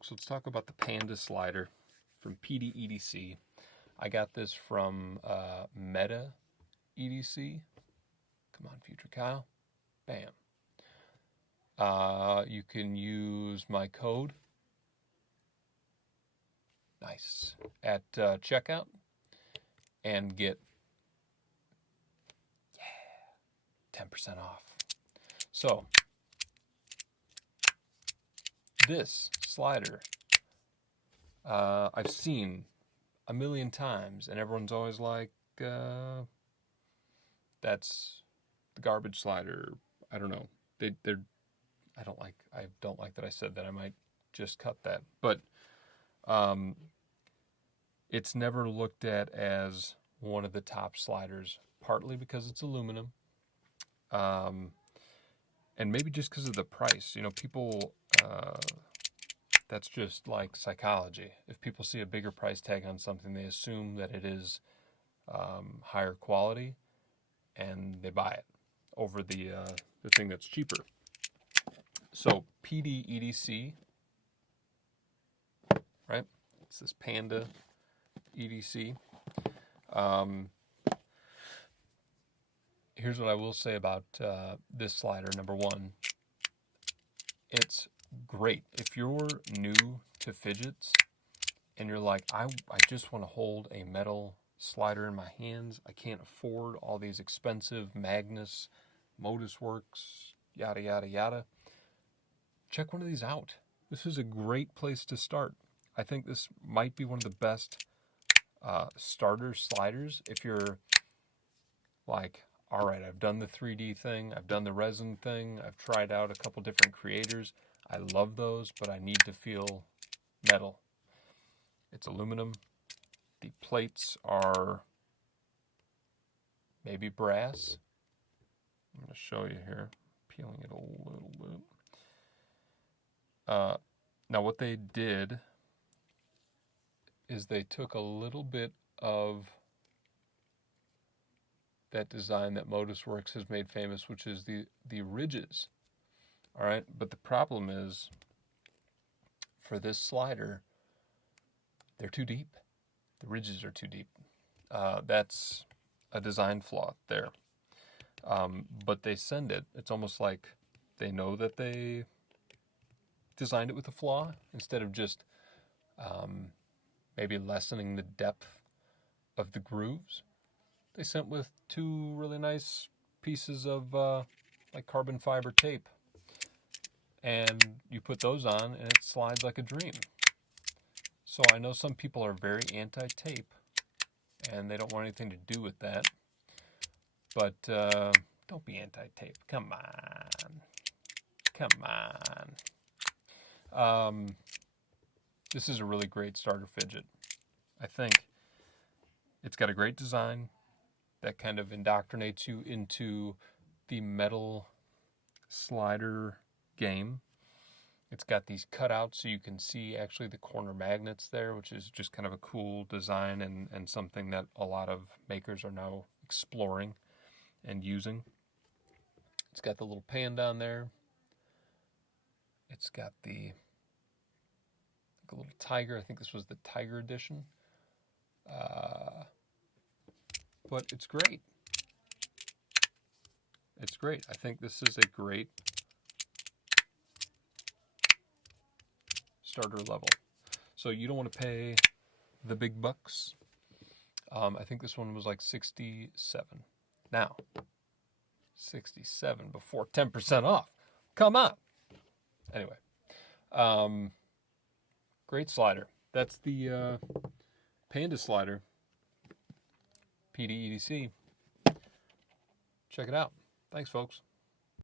folks, let's talk about the Panda slider from PdEDC. I got this from PdEDC. Come on, future Kyle. Bam. You can use my code. Nice. At checkout and get 10% off. So, this slider I've seen a million times, and everyone's always like, that's the garbage slider. I don't know. I don't like that I said that. I might just cut that. But it's never looked at as one of the top sliders, partly because it's aluminum. And maybe just because of the price. You know, people, that's just like psychology. If people see a bigger price tag on something, they assume that it is higher quality, and they buy it over the thing that's cheaper. So PdEDC, right? It's this Panda EDC. Here's what I will say about this slider. Number one, it's great. If you're new to fidgets and you're like, I just want to hold a metal slider in my hands. I can't afford all these expensive Magnus, Modus Works, yada, yada, yada. Check one of these out. This is a great place to start. I think this might be one of the best starter sliders if you're like, all right, I've done the 3D thing, I've done the resin thing, I've tried out a couple different creators. I love those, but I need to feel metal. It's aluminum. The plates are maybe brass. I'm going to show you here, peeling it a little bit. Now what they did is they took a little bit of that design that Modus Works has made famous, which is the ridges. All right, but the problem is, for this slider, they're too deep. The ridges are too deep. That's a design flaw there. But they send it. It's almost like they know that they designed it with a flaw, instead of just maybe lessening the depth of the grooves. They sent with two really nice pieces of like carbon fiber tape. And you put those on and it slides like a dream. So I know some people are very anti-tape and they don't want anything to do with that. But don't be anti-tape. Come on. Come on. This is a really great starter fidget. I think it's got a great design that kind of indoctrinates you into the metal slider game. It's got these cutouts so you can see actually the corner magnets there, which is just kind of a cool design and something that a lot of makers are now exploring and using. It's got the little panda on there. It's got the little tiger. I think this was the tiger edition. But it's great. It's great. I think this is a great starter level. So you don't want to pay the big bucks. I think this one was like 67. Now, 67 before 10% off. Come on. Anyway, great slider. That's the Panda slider. PdEDC. Check it out. Thanks, folks.